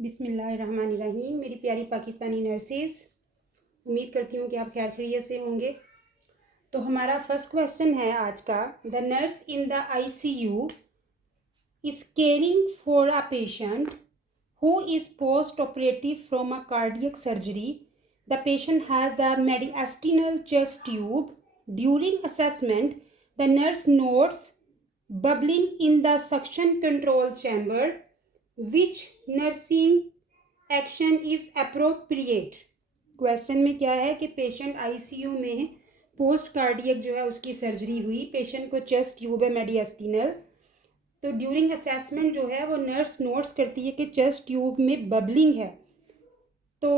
बिस्मिल्लाहिर्रहमानिर्रहीम। मेरी प्यारी पाकिस्तानी नर्सेज, उम्मीद करती हूँ कि आप खैर खैरियत से होंगे। तो हमारा फर्स्ट क्वेश्चन है आज का, the nurse in the ICU is caring for a patient who is post-operative from a cardiac surgery. The patient has a mediastinal chest tube. During assessment, the nurse notes bubbling in the suction control chamber. Which nursing action is appropriate? Question में क्या है कि patient ICU में post cardiac जो है उसकी surgery हुई, patient को चेस्ट ट्यूब है मेडिएस्टिनल। तो ड्यूरिंग असेसमेंट जो है वो नर्स नोट्स करती है कि चेस्ट ट्यूब में बबलिंग है, तो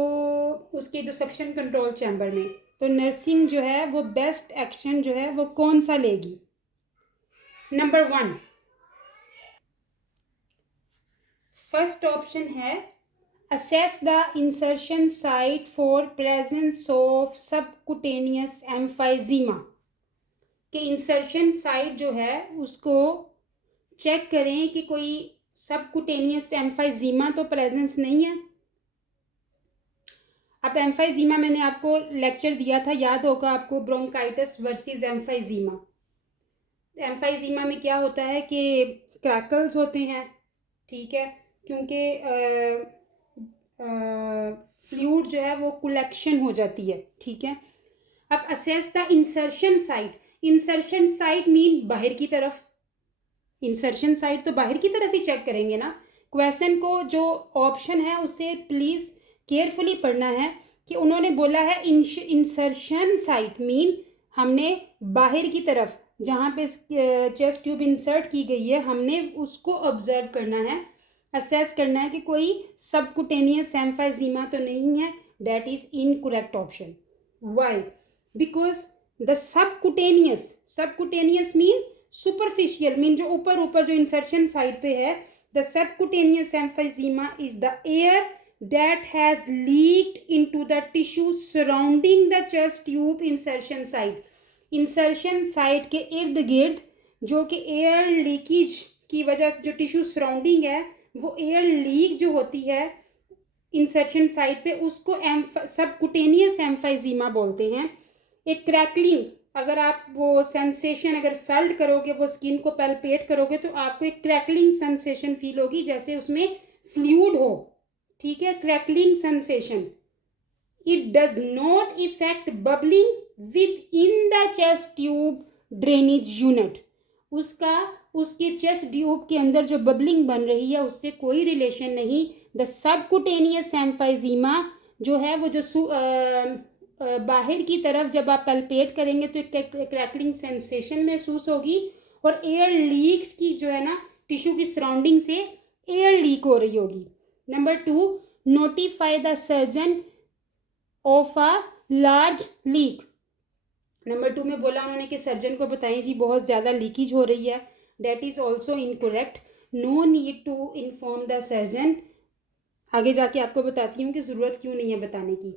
उसके जो सक्शन कंट्रोल चैम्बर में, तो नर्सिंग जो है वो बेस्ट एक्शन जो है वो कौन सा लेगी? नंबर 1, फर्स्ट ऑप्शन है assess the insertion site for presence of subcutaneous emphysema, कि इंसर्शन साइट जो है उसको चेक करें कि कोई सबकुटेनियस एम्फाइजीमा तो प्रेजेंस नहीं है। अब एम्फाइजीमा मैंने आपको लेक्चर दिया था, याद होगा आपको, ब्रोंकाइटिस वर्सेस एम्फाइजीमा। एम्फाइजीमा में क्या होता है कि क्रैकल्स होते हैं, ठीक है, क्योंकि फ्लूइड जो है वो कलेक्शन हो जाती है, ठीक है। अब assess the insertion site, insertion site mean बाहर की तरफ, इंसर्शन साइट तो बाहर की तरफ ही चेक करेंगे ना। क्वेश्चन को जो ऑप्शन है उसे प्लीज केयरफुली पढ़ना है कि उन्होंने बोला है इंसर्शन साइट मीन हमने बाहर की तरफ जहाँ पे चेस्ट ट्यूब इंसर्ट की गई है हमने उसको ऑब्जर्व करना है, असेस करना है कि कोई सबकुटेनियस एम्फाइजीमा तो नहीं है। That is incorrect option. Why? Because the subcutaneous mean superficial, mean जो ऊपर ऊपर जो इंसर्शन साइड पे है, the subcutaneous emphysema is the air that has leaked into the tissue surrounding the chest tube insertion site. Insertion site के इर्द गिर्द जो कि एयर लीकेज की वजह से जो टिश्यू सराउंडिंग है वो एयर लीक जो होती है इंसर्शन साइट पे, उसको सबकुटेनियस एम्फाइजीमा बोलते हैं। एक क्रैकलिंग, अगर आप वो सेंसेशन अगर फेल्ट करोगे, वो स्किन को पैल्पेट करोगे तो आपको एक क्रैकलिंग सेंसेशन फील होगी जैसे उसमें फ्लूइड हो, ठीक है, crackling sensation. It does not effect bubbling with in the chest tube drainage unit, उसका उसके चेस्ट ट्यूब के अंदर जो बबलिंग बन रही है उससे कोई रिलेशन नहीं। द सबकुटेनियस एम्फाइजीमा जो है वो जो बाहर की तरफ जब आप पल्पेट करेंगे तो एक क्रैकलिंग सेंसेशन महसूस होगी, और एयर लीक्स की जो है ना टिश्यू की सराउंडिंग से एयर लीक हो रही होगी। Number 2, notify the surgeon of a large leak. Number 2 में बोला उन्होंने कि सर्जन को बताएं जी बहुत ज़्यादा लीकेज हो रही है। That is also incorrect. No need to inform the surgeon. आगे जाके आपको बताती हूँ कि ज़रूरत क्यों नहीं है बताने की।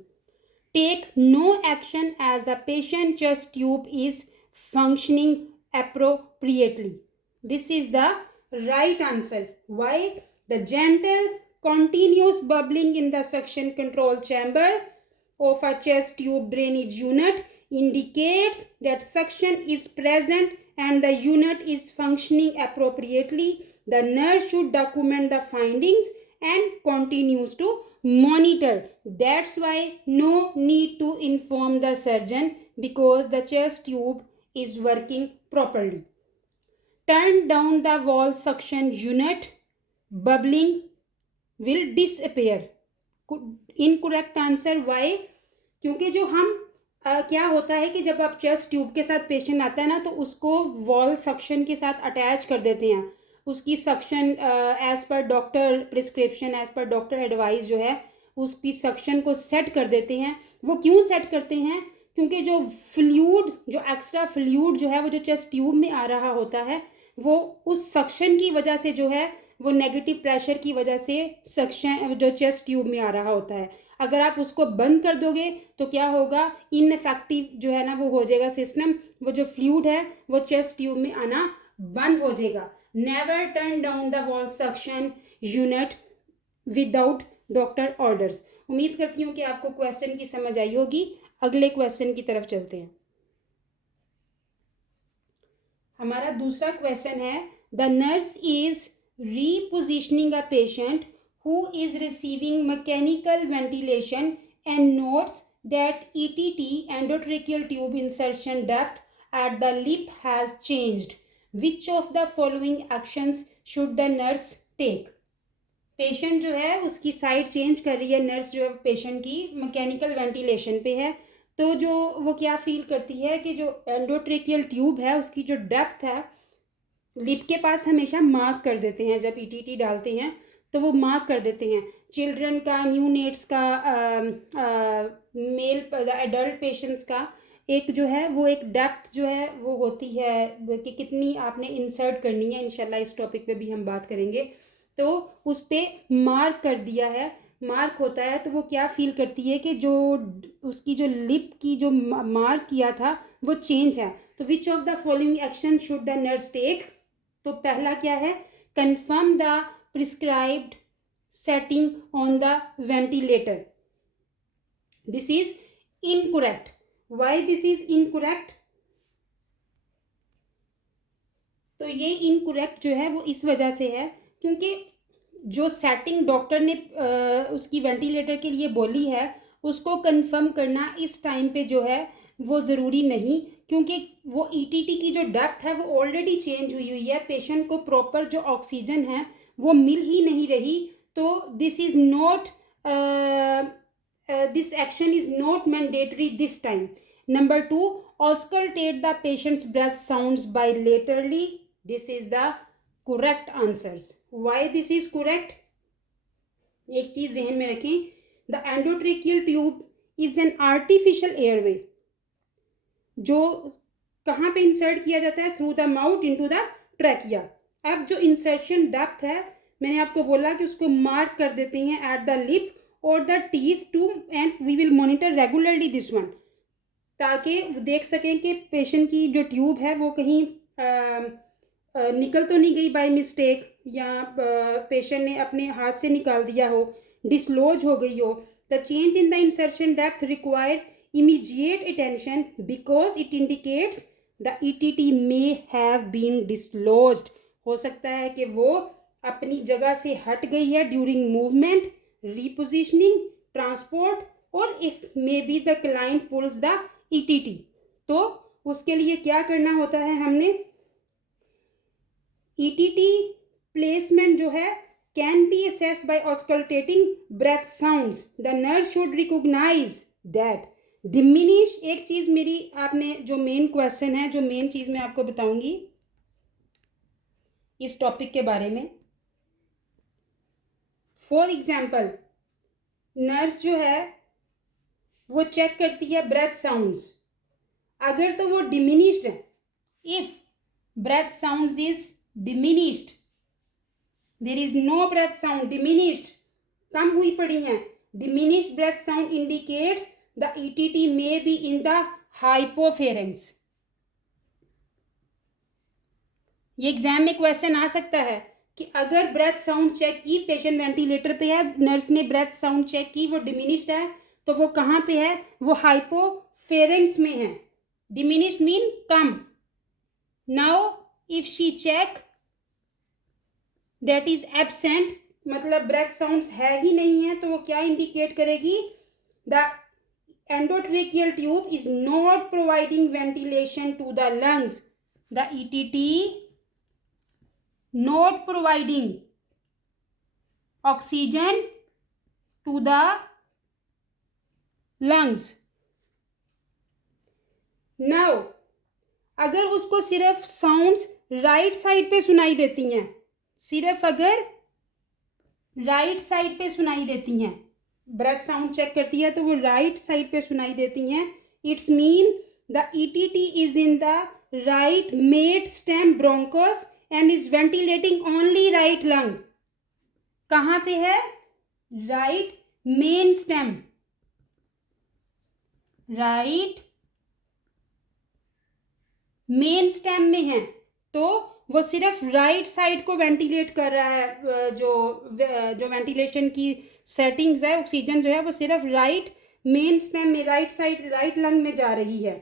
Take no action as the patient chest tube is functioning appropriately. This is the right answer. Why? The gentle continuous bubbling in the suction control chamber of a chest tube drainage unit indicates that suction is present and the unit is functioning appropriately. The nurse should document the findings and continues to monitor. That's why no need to inform the surgeon because the chest tube is working properly. Turn down the wall suction unit, bubbling will disappear. Incorrect answer. Why? क्योंकि जो हम क्या होता है कि जब आप chest tube के साथ पेशेंट आता है ना तो उसको वॉल सक्शन के साथ अटैच कर देते हैं, उसकी suction as per doctor prescription, as per doctor advice जो है उसकी सक्शन को सेट कर देते हैं। वो क्यों सेट करते हैं? क्योंकि जो फ्लूइड, जो एक्स्ट्रा फ्लूइड जो है वो जो चेस्ट ट्यूब में आ रहा होता है वो उस सक्शन की वजह से जो है वो नेगेटिव प्रेशर की वजह से सक्शन जो चेस्ट ट्यूब में आ रहा होता है, अगर आप उसको बंद कर दोगे तो क्या होगा, इनफेक्टिव जो है ना वो हो जाएगा सिस्टम, वो जो फ्लूइड है वो चेस्ट ट्यूब में आना बंद हो जाएगा। Never turn down the wall suction unit without doctor orders. उम्मीद करती हूँ कि आपको क्वेश्चन की समझ आई होगी. अगले क्वेश्चन की तरफ चलते हैं. हमारा दूसरा क्वेश्चन है, the nurse is repositioning a patient who is receiving mechanical ventilation and notes that ETT, endotracheal tube insertion depth at the lip has changed. Which of the following actions should the nurse take? Patient जो है उसकी side change कर रही है, nurse जो है patient की mechanical ventilation पे है, तो जो वो क्या फील करती है कि जो एंडोट्रेकियल ट्यूब है उसकी जो डेप्थ है लिप के पास हमेशा मार्क कर देते हैं, जब ईटीटी डालते हैं तो वो मार्क कर देते हैं. चिल्ड्रन का, न्यूनेट्स का, मेल एडल्ट पेशेंट्स का एक जो है वो एक डेप्थ जो है वो होती है कि कितनी आपने इंसर्ट करनी है. इंशाल्लाह इस टॉपिक पे भी हम बात करेंगे. तो उस पर मार्क कर दिया है, मार्क होता है, तो वो क्या फील करती है कि जो उसकी जो लिप की जो मार्क किया था वो चेंज है. तो which of the following action should the nurse take? तो पहला क्या है, confirm the prescribed setting on the ventilator. This is incorrect. Why this is incorrect? तो ये इनकरेक्ट जो है वो इस वजह से है क्योंकि जो सेटिंग डॉक्टर ने उसकी वेंटिलेटर के लिए बोली है उसको कंफर्म करना इस टाइम पे जो है वो ज़रूरी नहीं, क्योंकि वो ईटीटी की जो डेप्थ है वो ऑलरेडी चेंज हुई है. पेशेंट को प्रॉपर जो ऑक्सीजन है वो मिल ही नहीं रही. तो this is not, this action is not mandatory this time. Number 2, auscultate the patient's breath sounds bilaterally. This is the correct answers. Why this is correct? एक चीज जहन में रखें, the endotracheal tube is an artificial airway जो कहाँ पे insert किया जाता है? Through the mouth into the trachea. अब जो इंसर्शन डेप्थ है मैंने आपको बोला कि उसको मार्क कर देते हैं एट द लिप और the teeth too, and we will monitor regularly this one, ताकि देख सकें कि पेशेंट की जो ट्यूब है वो कहीं निकल तो नहीं गई बाय मिस्टेक, या पेशेंट ने अपने हाथ से निकाल दिया हो, डिसलॉज हो गई हो. The change in the insertion depth required immediate attention because it indicates the ETT may have been dislodged. हो सकता है कि वो अपनी जगह से हट गई है ड्यूरिंग मूवमेंट, repositioning, transport, और if maybe the client pulls the ETT. तो उसके लिए क्या करना होता है हमने? ETT placement जो है can be assessed by auscultating breath sounds. The nurse should recognize that diminish. एक चीज मेरी आपने जो मेन क्वेश्चन है, जो मेन चीज मैं आपको बताऊंगी इस टॉपिक के बारे में. फॉर एग्जाम्पल नर्स जो है वो चेक करती है ब्रेथ साउंड्स, अगर तो वो डिमिनिश्ड है, if breath sounds is diminished, there is no breath sound, diminished, कम हुई पड़ी है, diminished breath sound indicates the ETT may be in the hypopharynx. ये एग्जाम में क्वेश्चन आ सकता है कि अगर ब्रेथ साउंड चेक की, पेशेंट वेंटिलेटर पे है, नर्स ने ब्रेथ साउंड चेक की, वो डिमिनिश्ड है, तो वो कहाँ पे है? वो हाइपोफेरेंक्स में है. डिमिनिश्ड मीन कम. Now if she check that is absent, मतलब ब्रेथ साउंड्स है ही नहीं है, तो वो क्या इंडिकेट करेगी? The endotracheal tube is not providing ventilation to the lungs. The ETT not providing oxygen to the lungs. Now अगर उसको सिर्फ साउंड्स राइट साइड पे सुनाई देती हैं, सिर्फ अगर राइट साइड पे सुनाई देती हैं, ब्रेथ साउंड चेक करती है तो वो राइट साइड पे सुनाई देती हैं, it's mean the ETT is in the right made stem Broncos and is ventilating only right lung. कहाँ पे है? Right main stem, right main stem में है, तो वो सिर्फ राइट साइड को वेंटिलेट कर रहा है, जो वेंटिलेशन की सेटिंग्स है, ऑक्सीजन जो है वो सिर्फ राइट मेन स्टेम में, राइट साइड, राइट लंग में जा रही है।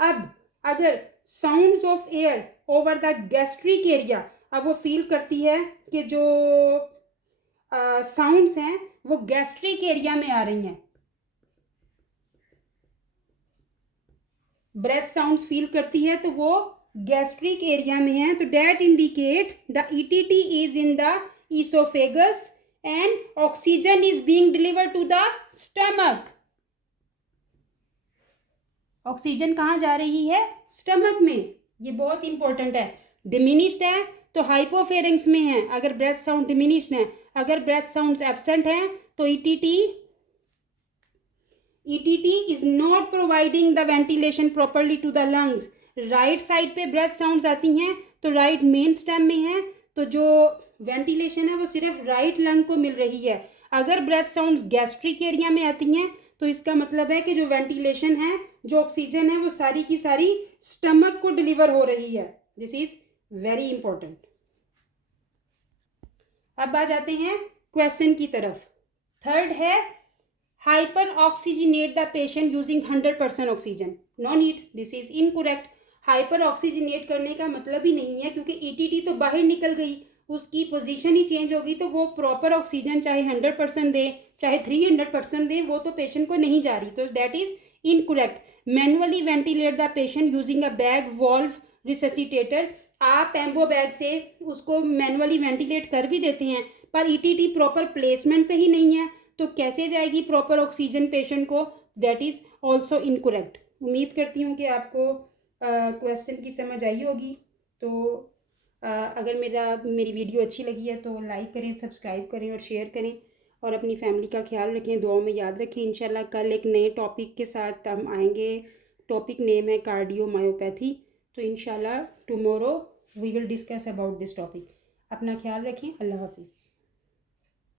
अब अगर sounds of air over the gastric area, अब वो फील करती है कि जो साउंड्स हैं वो गैस्ट्रिक एरिया में आ रही हैं, ब्रेथ साउंड्स फील करती है तो वो गैस्ट्रिक एरिया में है, तो that indicate the ETT is in the oesophagus and oxygen is being delivered to the stomach. Oxygen कहाँ जा रही है? स्टमक में। ये बहुत इंपॉर्टेंट है। डिमिनिश्ड है तो हाइपोफेरिंग्स में है अगर ब्रेथ साउंड डिमिनिश्ड है, अगर ब्रेथ साउंड्स एब्सेंट हैं तो ETT is not providing the ventilation properly to the lungs। Right side पे ब्रेथ साउंड्स आती हैं तो राइट मेन स्टेम में है, तो जो वेंटिलेशन है वो सिर्फ राइट लंग को मिल रही है। अगर ब्रेथ साउंड्स गैस्ट्रिक एरिया में आती हैं तो इसका मतलब है कि जो वेंटिलेशन है, जो ऑक्सीजन है वो सारी की सारी स्टमक को डिलीवर हो रही है। This is very important. अब आ जाते हैं क्वेश्चन की तरफ। थर्ड है hyper oxygenate the patient using 100% oxygen. No need, this is incorrect. Hyper oxygenate करने का मतलब ही नहीं है, क्योंकि ईटीटी तो बाहर निकल गई, उसकी पोजीशन ही चेंज होगी, तो वो प्रॉपर ऑक्सीजन चाहे 100% दे चाहे 300% दे, वो तो पेशेंट को नहीं जा रही, तो that is incorrect. Manually ventilate the patient using a bag valve resuscitator. आप एम्बो बैग से उसको मैनुअली वेंटिलेट कर भी देते हैं, पर ईटीटी प्रॉपर प्लेसमेंट पे ही नहीं है, तो कैसे जाएगी प्रॉपर ऑक्सीजन पेशेंट को? That is also incorrect. उम्मीद करती हूँ कि आपको क्वेश्चन की समझ आई होगी। तो अगर मेरी वीडियो अच्छी लगी है तो लाइक करें, सब्सक्राइब करें और शेयर करें, और अपनी फैमिली का ख्याल रखें, दुआओं में याद रखें। इंशाल्लाह कल एक नए टॉपिक के साथ हम आएंगे। टॉपिक नेम है कार्डियोमायोपैथी। तो इंशाल्लाह tomorrow we will discuss about this topic. अपना ख्याल रखें। अल्लाह हाफिज़।